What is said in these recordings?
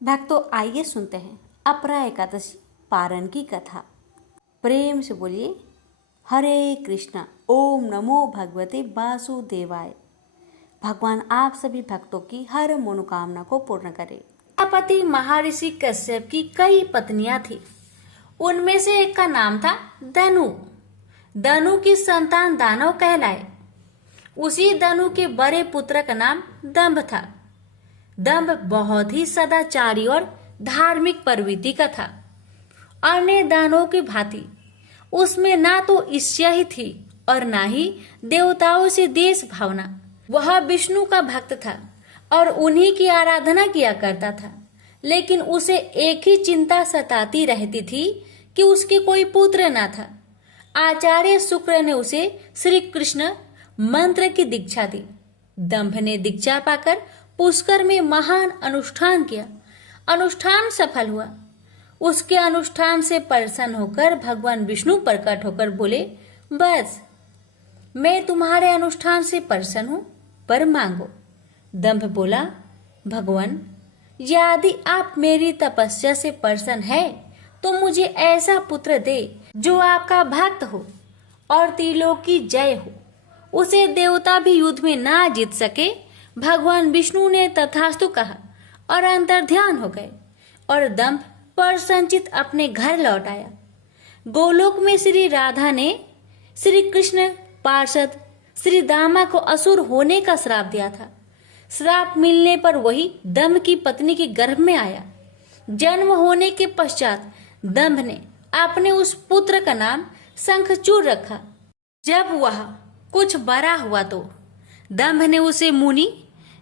भक्तों, आइए सुनते हैं अपरा एकादशी पारण की कथा। प्रेम से बोलिए हरे कृष्णा, ओम नमो भगवते वासुदेवाय। भगवान आप सभी भक्तों की हर मनोकामना को पूर्ण करे। प्रजापति महर्षि कश्यप की कई पत्नियां थी। उनमें से एक का नाम था धनु। धनु की संतान दानव कहलाए। उसी धनु के बड़े पुत्र का नाम दंभ था। दंभ बहुत ही सदाचारी और धार्मिक प्रवृत्ति का था। अन्य दानवों की भांति उसमें ना तो ईर्ष्या ही थी और ना ही देवताओं से देश भावना। वह विष्णु का भक्त था और उन्हीं की आराधना किया करता था। लेकिन उसे एक ही चिंता सताती रहती थी कि उसके कोई पुत्र ना था। आचार्य शुक्र ने उसे श्री कृष्ण मंत्र की दीक्षा दी। दंभ ने दीक्षा पाकर पुष्कर में महान अनुष्ठान किया। अनुष्ठान सफल हुआ। उसके अनुष्ठान से प्रसन्न होकर भगवान विष्णु प्रकट होकर बोले, बस मैं तुम्हारे अनुष्ठान से प्रसन्न हूं, पर मांगो। दंभ बोला, भगवान यदि आप मेरी तपस्या से प्रसन्न है तो मुझे ऐसा पुत्र दे जो आपका भक्त हो और त्रिलोक की जय हो। उसे देवता भी युद्ध में ना जीत सके। भगवान विष्णु ने तथास्तु कहा और अंतर्ध्यान हो गए और दंभ प्रसन्नचित अपने घर लौट आया। गोलोक में श्री राधा ने श्री कृष्ण पार्षद श्री दामा को असुर होने का श्राप दिया था। श्राप मिलने पर वही दंभ की पत्नी के गर्भ में आया। जन्म होने के पश्चात दंभ ने अपने उस पुत्र का नाम शंखचूड़ रखा। जब वह कुछ बड़ा हुआ तो दंभ ने उसे मुनि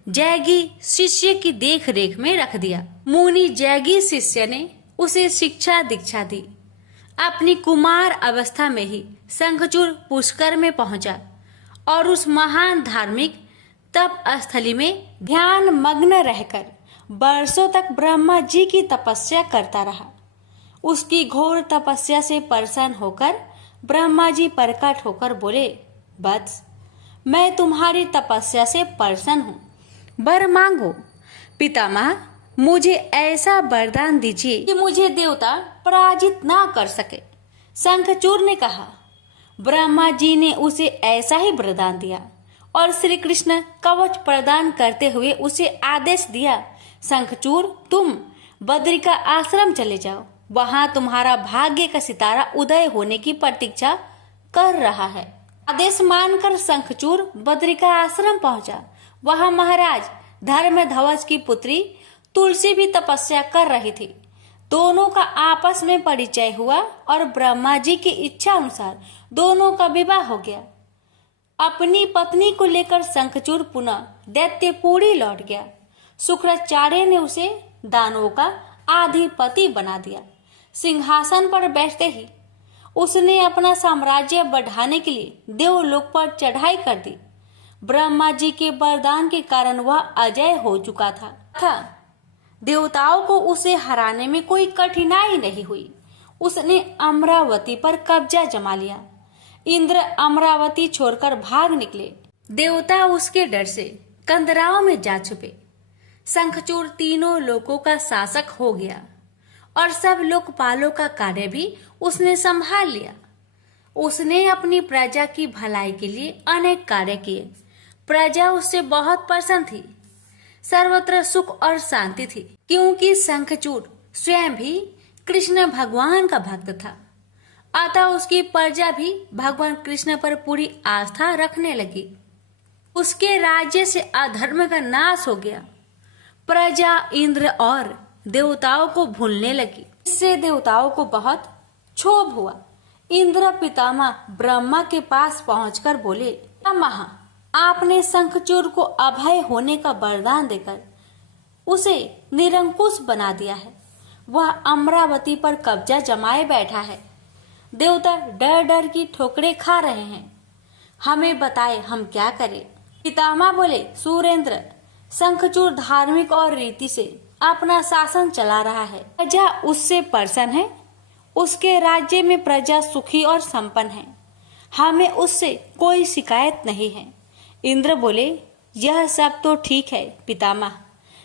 जैगी शिष्य की देख रेख में रख दिया। मुनि जैगी शिष्य ने उसे शिक्षा दीक्षा दी। अपनी कुमार अवस्था में ही शंखचूड़ पुष्कर में पहुंचा और उस महान धार्मिक तप स्थली में ध्यान मग्न रहकर वर्षों तक ब्रह्मा जी की तपस्या करता रहा। उसकी घोर तपस्या से प्रसन्न होकर ब्रह्मा जी प्रकट होकर बोले, बस मैं तुम्हारी तपस्या से प्रसन्न हूँ, वर मांगो। पितामह मुझे ऐसा वरदान दीजिए कि मुझे देवता पराजित ना कर सके। शंखचूड़ ने कहा। ब्रह्मा जी ने उसे ऐसा ही वरदान दिया और श्री कृष्ण कवच प्रदान करते हुए उसे आदेश दिया, शंखचूड़ तुम बद्रिका आश्रम चले जाओ। वहां तुम्हारा भाग्य का सितारा उदय होने की प्रतीक्षा कर रहा है। आदेश मानकर शंखचूड़ बद्रिका आश्रम पहुंचा। वहां महाराज धर्मध्वज की पुत्री तुलसी भी तपस्या कर रही थी। दोनों का आपस में परिचय हुआ और ब्रह्मा जी की इच्छा अनुसार दोनों का विवाह हो गया। अपनी पत्नी को लेकर शंखचूड़ पुनः दैत्यपुरी लौट गया। शुक्राचार्य ने उसे दानवों का आधिपति बना दिया। सिंहासन पर बैठते ही उसने अपना साम्राज्य बढ़ाने के लिए देवलोक पर चढ़ाई कर दी। ब्रह्मा जी के वरदान के कारण वह अजय हो चुका था। देवताओं को उसे हराने में कोई कठिनाई नहीं हुई। उसने अमरावती पर कब्जा जमा लिया। इंद्र अमरावती छोड़कर भाग निकले। देवता उसके डर से कंदराओं में जा छुपे। शंखचूड़ तीनों लोकों का शासक हो गया और सब लोकपालों का कार्य भी उसने संभाल लिया। उसने अपनी प्रजा की भलाई के लिए अनेक कार्य किए। प्रजा उससे बहुत प्रसन्न थी। सर्वत्र सुख और शांति थी, क्योंकि शंखचूड़ स्वयं भी कृष्ण भगवान का भक्त था। अतः उसकी प्रजा भी भगवान कृष्ण पर पूरी आस्था रखने लगी। उसके राज्य से अधर्म का नाश हो गया। प्रजा इंद्र और देवताओं को भूलने लगी। इससे देवताओं को बहुत क्षोभ हुआ। इंद्र पितामह ब्रह्मा के पास पहुंचकर बोले, पितामह आपने शंखचूड़ को अभय होने का वरदान देकर उसे निरंकुश बना दिया है। वह अमरावती पर कब्जा जमाए बैठा है। देवता डर डर की ठोकरें खा रहे हैं। हमें बताए हम क्या करें। पितामह बोले, सुरेंद्र शंखचूड़ धार्मिक और रीति से अपना शासन चला रहा है। प्रजा उससे प्रसन्न है। उसके राज्य में प्रजा सुखी और संपन्न है। हमें उससे कोई शिकायत नहीं है। इंद्र बोले, यह सब तो ठीक है पितामह,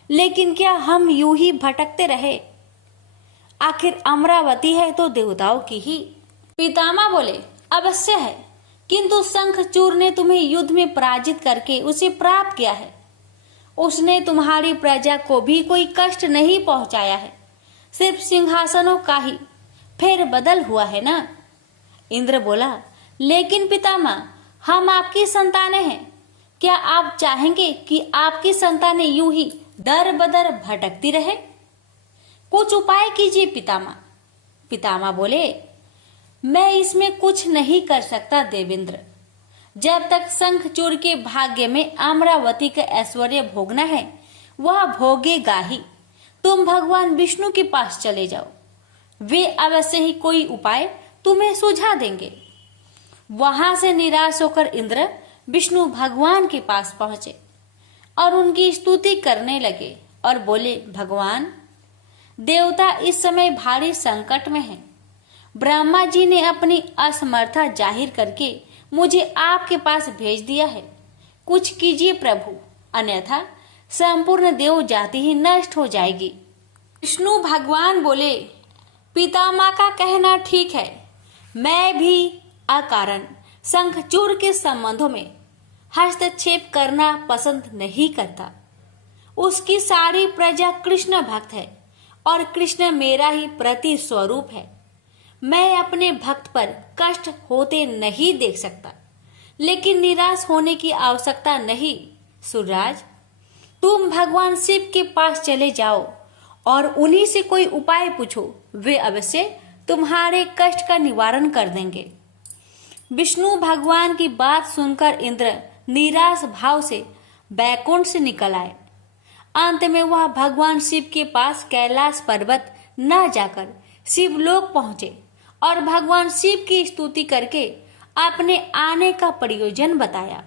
लेकिन क्या हम यूं ही भटकते रहे? आखिर अमरावती है तो देवताओं की ही। पितामह बोले, अवश्य है, किंतु शंखचूड़ ने तुम्हें युद्ध में पराजित करके उसे प्राप्त किया है। उसने तुम्हारी प्रजा को भी कोई कष्ट नहीं पहुंचाया है, सिर्फ सिंहासनों का ही फेर बदल हुआ है ना। इंद्र बोला, लेकिन पितामह, हम आपकी संतानें हैं। क्या आप चाहेंगे कि आपकी संतानें यूं ही दर बदर भटकती रहे? कुछ उपाय कीजिए पितामह। पितामह बोले, मैं इसमें कुछ नहीं कर सकता देवेंद्र। जब तक शंखचूड़ के भाग्य में अमरावती का ऐश्वर्य भोगना है, वह भोगेगा ही। तुम भगवान विष्णु के पास चले जाओ, वे अवश्य ही कोई उपाय तुम्हें सुझा देंगे। वहां से निराश होकर इंद्र विष्णु भगवान के पास पहुंचे और उनकी स्तुति करने लगे और बोले, भगवान, देवता इस समय भारी संकट में हैं। ब्रह्मा जी ने अपनी असमर्थता जाहिर करके मुझे आपके पास भेज दिया है। कुछ कीजिए प्रभु, अन्यथा संपूर्ण देव जाति ही नष्ट हो जाएगी। विष्णु भगवान बोले, पितामह का कहना ठीक है। मैं भी अकारण शंखचूड़ के संबंधों में हस्तक्षेप करना पसंद नहीं करता। उसकी सारी प्रजा कृष्ण भक्त है और कृष्ण मेरा ही प्रति स्वरूप है। मैं अपने भक्त पर कष्ट होते नहीं देख सकता, लेकिन निराश होने की आवश्यकता नहीं। सूर्यराज, तुम भगवान शिव के पास चले जाओ और उन्हीं से कोई उपाय पूछो, वे अवश्य तुम्हारे कष्ट का निवारण कर देंगे। विष्णु भगवान की बात सुनकर इंद्र निराश भाव से बैकुंठ से निकल आए। अंत में वह भगवान शिव के पास कैलाश पर्वत न जाकर शिवलोक पहुंचे और भगवान शिव की स्तुति करके अपने आने का प्रयोजन बताया।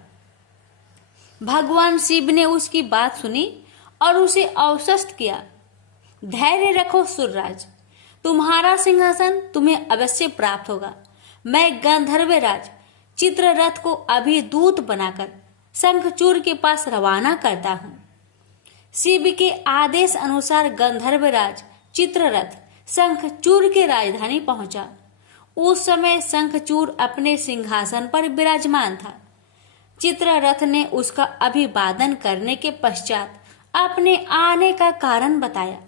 भगवान शिव ने उसकी बात सुनी और उसे आश्वस्त किया। धैर्य रखो सूर्यराज, तुम्हारा सिंहासन तुम्हें अवश्य प्राप्त होगा। मैं गंधर्वराज चित्ररथ को अभी दूत बनाकर शंखचूड़ के पास रवाना करता हूँ। शिव के आदेश अनुसार गंधर्वराज चित्ररथ शंखचूड़ के राजधानी पहुंचा। उस समय शंखचूड़ अपने सिंहासन पर विराजमान था। चित्ररथ ने उसका अभिवादन करने के पश्चात अपने आने का कारण बताया।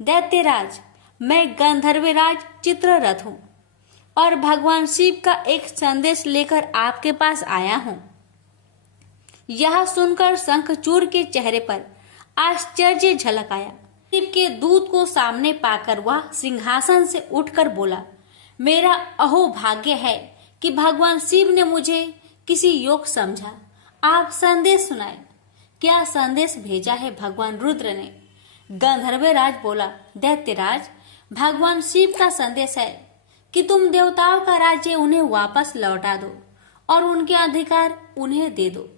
दैत्यराज, मैं गंधर्वराज चित्ररथ हूँ और भगवान शिव का एक संदेश लेकर आपके पास आया हूँ। यह सुनकर शंखचूड़ के चेहरे पर आश्चर्य झलक आया। शिव के दूत को सामने पाकर वह सिंहासन से उठकर बोला, मेरा अहोभाग्य है कि भगवान शिव ने मुझे किसी योग समझा। आप संदेश सुनाए। क्या संदेश भेजा है भगवान रुद्र ने? गंधर्वराज बोला, दैत्यराज, भगवान शिव का संदेश है कि तुम देवताओं का राज्य उन्हें वापस लौटा दो और उनके अधिकार उन्हें दे दो।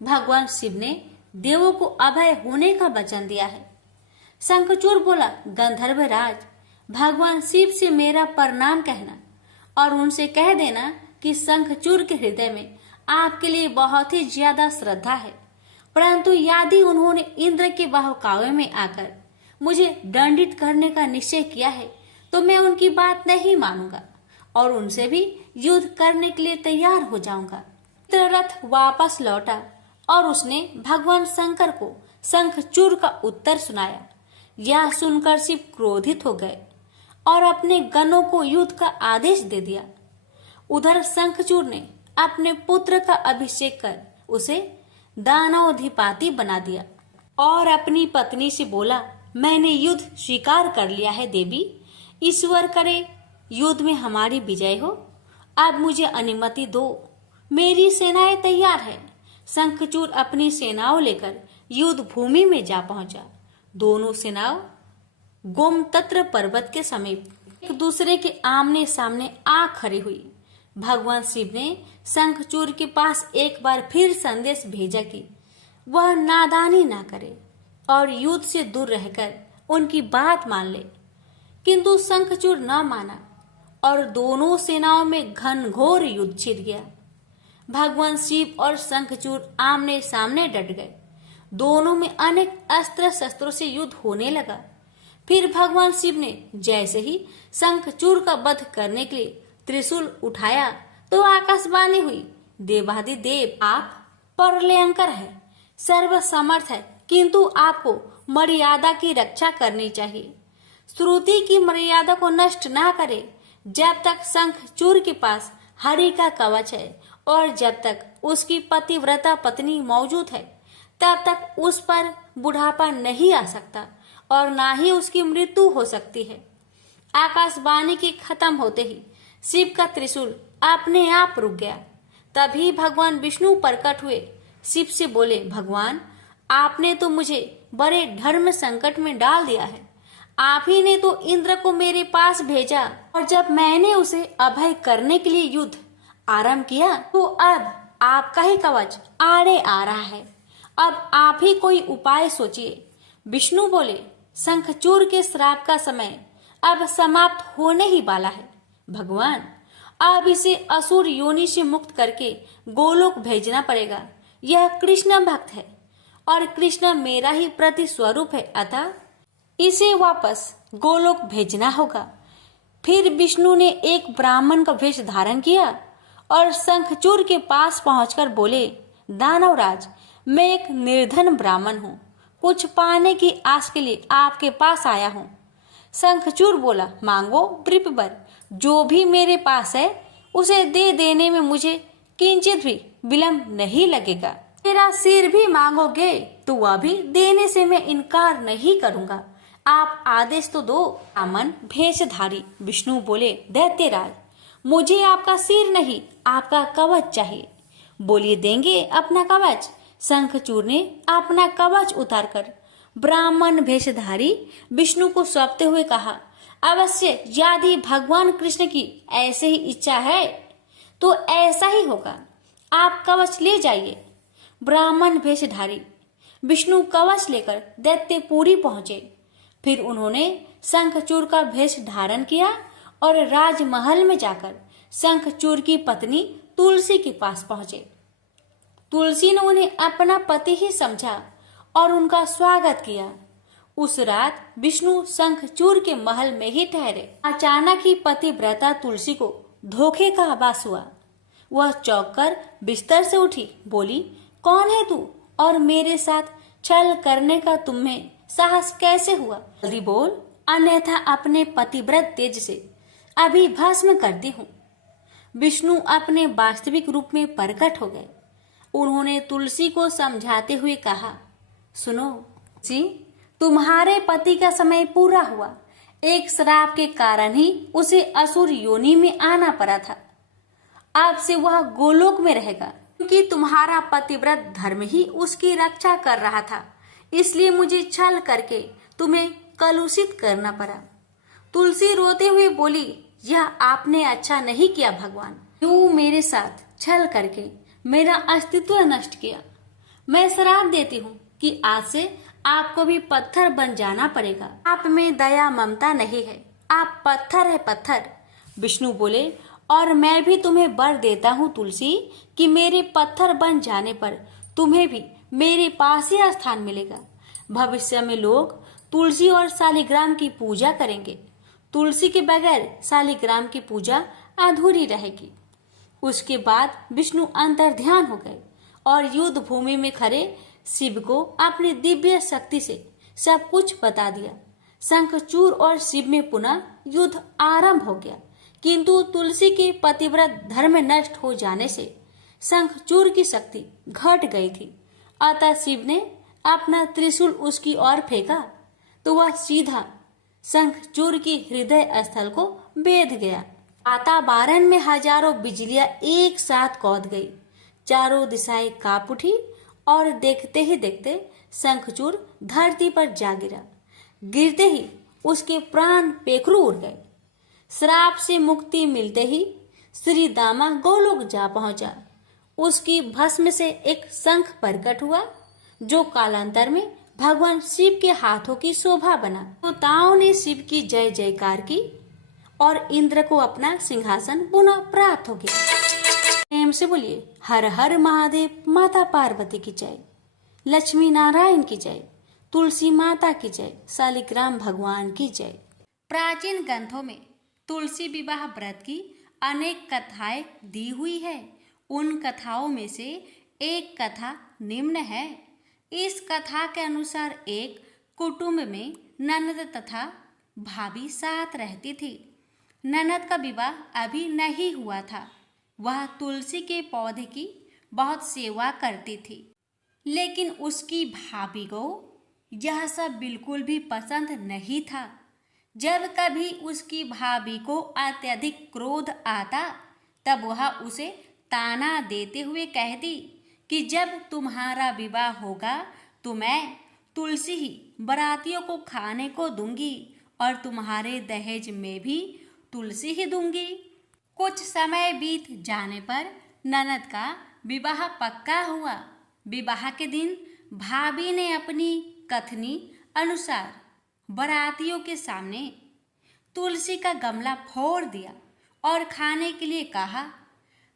भगवान शिव ने देवों को अभय होने का वचन दिया है। शंखचूड़ बोला, गंधर्वराज, भगवान शिव से मेरा प्रणाम कहना और उनसे कह देना कि शंखचूड़ के हृदय में आपके लिए बहुत ही ज्यादा श्रद्धा है, परंतु यदि उन्होंने इंद्र के बहकावे में आकर मुझे दंडित करने का निश्चय किया है तो मैं उनकी बात नहीं मानूंगा और उनसे भी युद्ध करने के लिए तैयार हो जाऊंगा। चित्ररथ वापस लौटा और उसने भगवान शंकर को शंखचूड़ का उत्तर सुनाया। यह सुनकर शिव क्रोधित हो गए और अपने गणों को युद्ध का आदेश दे दिया। उधर शंखचूड़ ने अपने पुत्र का अभिषेक कर उसे दानवाधिपति बना दिया और अपनी पत्नी से बोला, मैंने युद्ध स्वीकार कर लिया है देवी, ईश्वर करे युद्ध में हमारी विजय हो। अब मुझे अनुमति दो, मेरी सेनाएं तैयार है। शंखचूड़ अपनी सेनाओं लेकर युद्ध भूमि में जा पहुंचा। दोनों सेनाओं गोमतत्र पर्वत के समीप एक दूसरे के आमने सामने आ खड़ी हुई। भगवान शिव ने शंखचूड़ के पास एक बार फिर संदेश भेजा कि वह नादानी ना करे और युद्ध से दूर रहकर उनकी बात मान ले, किंतु शंखचूड़ न माना और दोनों सेनाओं में घनघोर युद्ध छिड़ गया। भगवान शिव और शंखचूड़ आमने सामने डट गए। दोनों में अनेक अस्त्र शस्त्रों से युद्ध होने लगा। फिर भगवान शिव ने जैसे ही शंखचूर का वध करने के लिए त्रिशूल उठाया तो आकाशवाणी हुई, देवाधिदेव आप प्रलयंकर है, सर्वसमर्थ है, किंतु आपको मर्यादा की रक्षा करनी चाहिए। श्रुति की मर्यादा को नष्ट ना करे। जब तक शंखचूर के पास हरि का कवच है और जब तक उसकी पतिव्रता पत्नी मौजूद है तब तक उस पर बुढ़ापा नहीं आ सकता और ना ही उसकी मृत्यु हो सकती है। आकाशवाणी के खत्म होते ही शिव का त्रिशूल अपने आप रुक गया। तभी भगवान विष्णु प्रकट हुए। शिव से बोले, भगवान आपने तो मुझे बड़े धर्म संकट में डाल दिया है। आप ही ने तो इंद्र को मेरे पास भेजा और जब मैंने उसे अभय करने के लिए युद्ध आरंभ किया तो अब आपका ही कवच आड़े आ रहा है। अब आप ही कोई उपाय सोचिए। विष्णु बोले, शंखचूर के श्राप का समय अब समाप्त होने ही वाला है। भगवान अब इसे असुर योनि से मुक्त करके गोलोक भेजना पड़ेगा। यह कृष्ण भक्त है और कृष्ण मेरा ही प्रति स्वरूप है, अतः इसे वापस गोलोक भेजना होगा। फिर विष्णु ने एक ब्राह्मण का वेश धारण किया और शंखचूर के पास पहुंचकर बोले, दानवराज मैं एक निर्धन ब्राह्मण हूँ, कुछ पाने की आस के लिए आपके पास आया हूँ। शंखचूर बोला, मांगो वृषभवर, जो भी मेरे पास है उसे दे देने में मुझे किंचित भी विलंब नहीं लगेगा। मेरा सिर भी मांगोगे तो वह भी देने से मैं इनकार नहीं करूंगा। आप आदेश तो दो। ब्राह्मण भेषधारी विष्णु बोले, दैत्यराज मुझे आपका सिर नहीं आपका कवच चाहिए। बोलिए देंगे अपना कवच। शंखचूर ने अपना कवच उतारकर ब्राह्मण भेषधारी विष्णु को सौंपते हुए कहा, अवश्य यदि भगवान कृष्ण की ऐसे ही इच्छा है तो ऐसा ही होगा। आप कवच ले जाइए। ब्राह्मण भेषधारी विष्णु कवच लेकर दैत्यपुरी पहुंचे। फिर उन्होंने शंखचूर का भेष धारण किया और राजमहल में जाकर शंखचूर की पत्नी तुलसी के पास पहुंचे। तुलसी ने उन्हें अपना पति ही समझा और उनका स्वागत किया। उस रात विष्णु शंखचूर के महल में ही ठहरे। अचानक ही पतिव्रता तुलसी को धोखे का आभास हुआ। वह चौंक कर बिस्तर से उठी, बोली, कौन है तू और मेरे साथ छल करने का तुम्हें साहस कैसे हुआ? जल्दी बोल, अन्यथा अपने पतिव्रत तेज से अभी भस्म करती हूँ। विष्णु अपने वास्तविक रूप में प्रकट हो गए। उन्होंने तुलसी को समझाते हुए कहा, सुनो जी, तुम्हारे पति का समय पूरा हुआ। एक श्राप के कारण ही उसे असुर योनि में आना पड़ा था। अब से वह गोलोक में रहेगा, क्योंकि तुम्हारा पतिव्रत धर्म ही उसकी रक्षा कर रहा था। इसलिए मुझे छल करके तुम्हें कलुषित करना पड़ा। तुलसी रोते हुए बोली, यह आपने अच्छा नहीं किया भगवान। क्यों मेरे साथ छल करके मेरा अस्तित्व नष्ट किया? मैं श्राप देती हूँ कि आज से आपको भी पत्थर बन जाना पड़ेगा। आप में दया ममता नहीं है, आप पत्थर है पत्थर। विष्णु बोले, और मैं भी तुम्हें वर देता हूँ तुलसी कि मेरे पत्थर बन जाने पर तुम्हें भी मेरे पास ही स्थान मिलेगा। भविष्य में लोग तुलसी और शालिग्राम की पूजा करेंगे। तुलसी के बगैर शालिग्राम की पूजा अधूरी रहेगी। उसके बाद विष्णु अंतर्ध्यान हो गए और युद्ध भूमि में खड़े शिव को अपनी दिव्य शक्ति से सब कुछ बता दिया। शंखचूर और शिव में पुनः युद्ध आरंभ हो गया, किंतु तुलसी के पतिव्रत धर्म नष्ट हो जाने से शंखचूर की शक्ति घट गई थी। अतः शिव ने अपना त्रिशूल उसकी ओर फेंका तो वह सीधा शंखचूर की हृदय स्थल को भेद गया। वातावरण में हजारों बिजलियां एक साथ कौंध गई। चारों दिशाएं कांप उठी और देखते ही देखते शंखचूर धरती पर जा गिरा। गिरते ही उसके प्राण पेखरू उड़ गए। श्राप से मुक्ति मिलते ही श्री दामा गोलोक जा पहुंचा। उसकी भस्म से एक शंख प्रकट हुआ जो कालांतर में भगवान शिव के हाथों की शोभा बना। देवताओं ने शिव की जय जयकार की और इंद्र को अपना सिंहासन पुनः प्राप्त हो गया। प्रेम से बोलिए हर हर महादेव, माता पार्वती की जय। लक्ष्मी नारायण की जय, तुलसी माता की जय, शालिग्राम भगवान की जय। प्राचीन ग्रंथों में तुलसी विवाह व्रत की अनेक कथाएं दी हुई है। उन कथाओं में से एक कथा निम्न है। इस कथा के अनुसार एक कुटुंब में ननद तथा भाभी साथ रहती थी। ननद का विवाह अभी नहीं हुआ था। वह तुलसी के पौधे की बहुत सेवा करती थी, लेकिन उसकी भाभी को यह सब बिल्कुल भी पसंद नहीं था। जब कभी उसकी भाभी को अत्यधिक क्रोध आता, तब वह उसे ताना देते हुए कहती कि जब तुम्हारा विवाह होगा तो मैं तुलसी ही बारातियों को खाने को दूंगी और तुम्हारे दहेज में भी तुलसी ही दूंगी। कुछ समय बीत जाने पर ननद का विवाह पक्का हुआ। विवाह के दिन भाभी ने अपनी कथनी अनुसार बारातियों के सामने तुलसी का गमला फोड़ दिया और खाने के लिए कहा।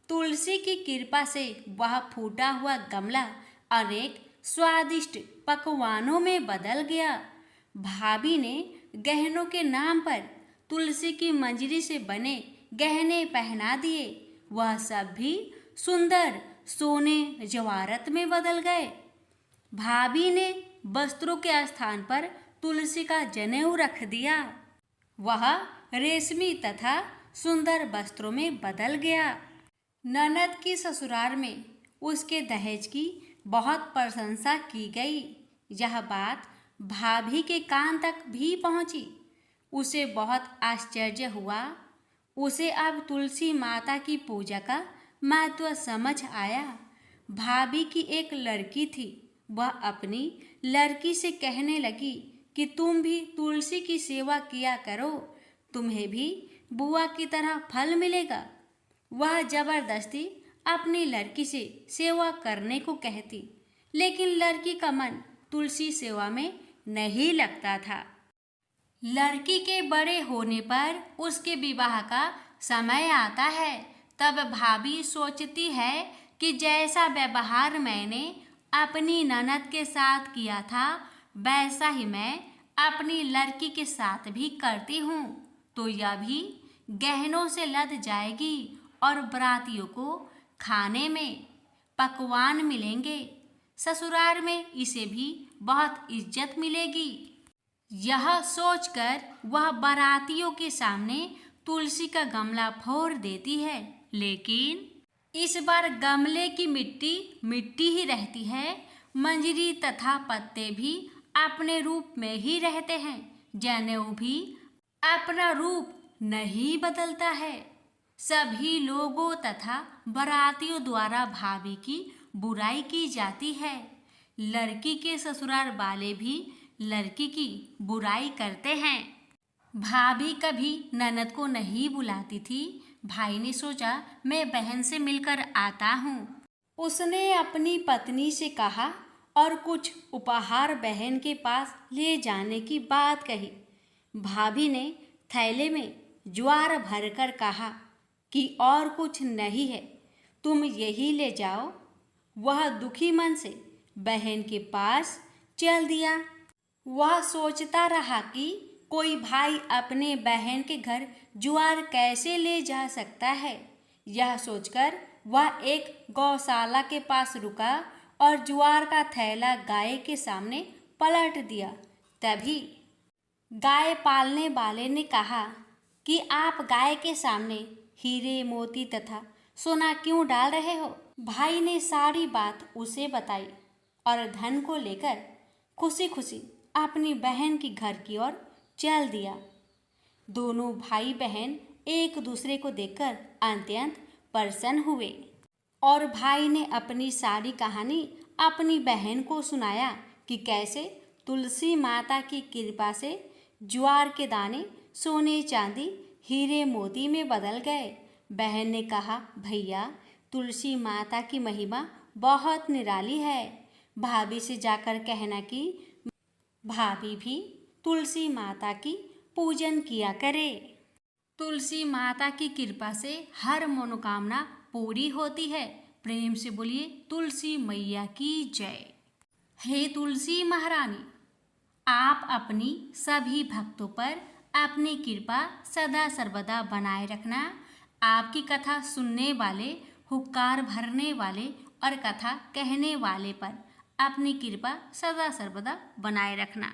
तुलसी की कृपा से वह फूटा हुआ गमला अनेक स्वादिष्ट पकवानों में बदल गया। भाभी ने गहनों के नाम पर तुलसी की मंजरी से बने गहने पहना दिए। वह सब भी सुंदर सोने जवारत में बदल गए। भाभी ने वस्त्रों के स्थान पर तुलसी का जनेऊ रख दिया। वह रेशमी तथा सुंदर वस्त्रों में बदल गया। ननद की ससुराल में उसके दहेज की बहुत प्रशंसा की गई। यह बात भाभी के कान तक भी पहुंची। उसे बहुत आश्चर्य हुआ। उसे अब तुलसी माता की पूजा का महत्व समझ आया। भाभी की एक लड़की थी। वह अपनी लड़की से कहने लगी कि तुम भी तुलसी की सेवा किया करो, तुम्हें भी बुआ की तरह फल मिलेगा। वह जबरदस्ती अपनी लड़की से सेवा करने को कहती, लेकिन लड़की का मन तुलसी सेवा में नहीं लगता था। लड़की के बड़े होने पर उसके विवाह का समय आता है। तब भाभी सोचती है कि जैसा व्यवहार मैंने अपनी ननद के साथ किया था, वैसा ही मैं अपनी लड़की के साथ भी करती हूँ, तो यह भी गहनों से लद जाएगी और बारातियों को खाने में पकवान मिलेंगे। ससुराल में इसे भी बहुत इज्जत मिलेगी। यह सोचकर वह बारातियों के सामने तुलसी का गमला फोड़ देती है, लेकिन इस बार गमले की मिट्टी मिट्टी ही रहती है। मंजरी तथा पत्ते भी अपने रूप में ही रहते हैं। जनेऊ भी अपना रूप नहीं बदलता है। सभी लोगों तथा बारातियों द्वारा भाभी की बुराई की जाती है। लड़की के ससुराल वाले भी लड़की की बुराई करते हैं। भाभी कभी ननद को नहीं बुलाती थी। भाई ने सोचा मैं बहन से मिलकर आता हूँ। उसने अपनी पत्नी से कहा और कुछ उपहार बहन के पास ले जाने की बात कही। भाभी ने थैले में ज्वार भरकर कहा कि और कुछ नहीं है, तुम यही ले जाओ। वह दुखी मन से बहन के पास चल दिया। वह सोचता रहा कि कोई भाई अपने बहन के घर ज्वार कैसे ले जा सकता है। यह सोचकर वह एक गौशाला के पास रुका और ज्वार का थैला गाय के सामने पलट दिया। तभी गाय पालने वाले ने कहा कि आप गाय के सामने हीरे मोती तथा सोना क्यों डाल रहे हो। भाई ने सारी बात उसे बताई और धन को लेकर खुशी खुशी अपनी बहन की घर की ओर चल दिया। दोनों भाई बहन एक दूसरे को देखकर अत्यंत प्रसन्न हुए और भाई ने अपनी सारी कहानी अपनी बहन को सुनाया कि कैसे तुलसी माता की कृपा से ज्वार के दाने सोने चांदी हीरे मोती में बदल गए। बहन ने कहा, भैया तुलसी माता की महिमा बहुत निराली है। भाभी से जाकर कहना कि भाभी भी तुलसी माता की पूजन किया करे। तुलसी माता की कृपा से हर मनोकामना पूरी होती है। प्रेम से बोलिए तुलसी मैया की जय। हे तुलसी महारानी, आप अपनी सभी भक्तों पर अपनी कृपा सदा सर्वदा बनाए रखना। आपकी कथा सुनने वाले, हुक्कार भरने वाले और कथा कहने वाले पर अपनी कृपा सदा सर्वदा बनाए रखना।